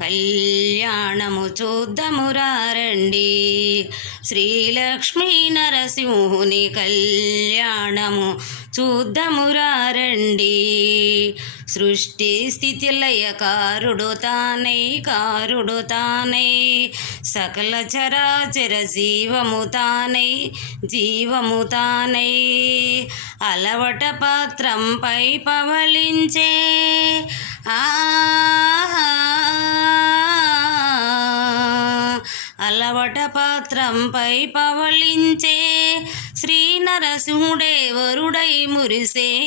కళ్యాణము చూద్దామురా రండి. శ్రీలక్ష్మీ నరసింహుని కళ్యాణము చూద్దామురా రండి. సృష్టి స్థితి లయకారుడు తానై సకల చరాచర జీవము తానై అలవట పాత్రంపై పవళించే అలవట పాత్రంపై పవళించే శ్రీ నరసింహుడే వరుడై మురిసే.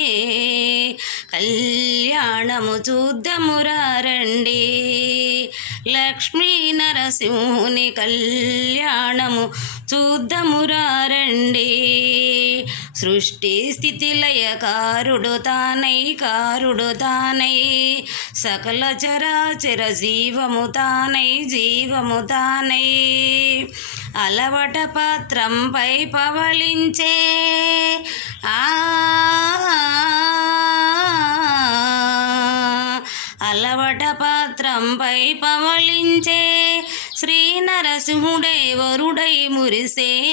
కళ్యాణము చూద్దామురా రండి. లక్ష్మీ నరసింహుని కళ్యాణము చూద్దామురా రండి. సృష్టి స్థితి లయకారుడు తానై సకల చరాచర జీవము తానై అలవట పాత్రంపై పవళించే అలవట పాత్రంపై పవళించే శ్రీ నరసింహుడే వరుడై మురిసే.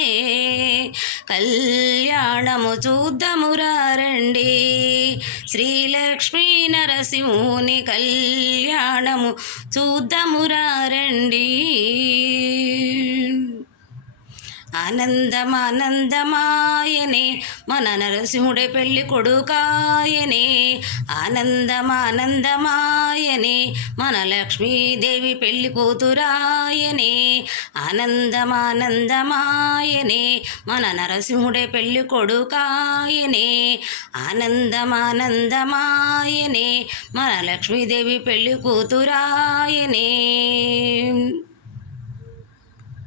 కళ్యాణము చూద్దామురా రండి. శ్రీలక్ష్మీ నరసింహుని కళ్యాణము చూద్దామురా రండి. ఆనందమానందమాయనే మన నరసింహుడే పెళ్ళి కొడుకాయనే. ఆనందమానందమాయనే మన లక్ష్మీదేవి పెళ్ళి కూతురాయనే. ఆనందమానందమాయనే మన నరసింహుడే పెళ్ళి కొడుకాయనే. ఆనందమానందమాయనే మన లక్ష్మీదేవి పెళ్ళి కూతురాయనే.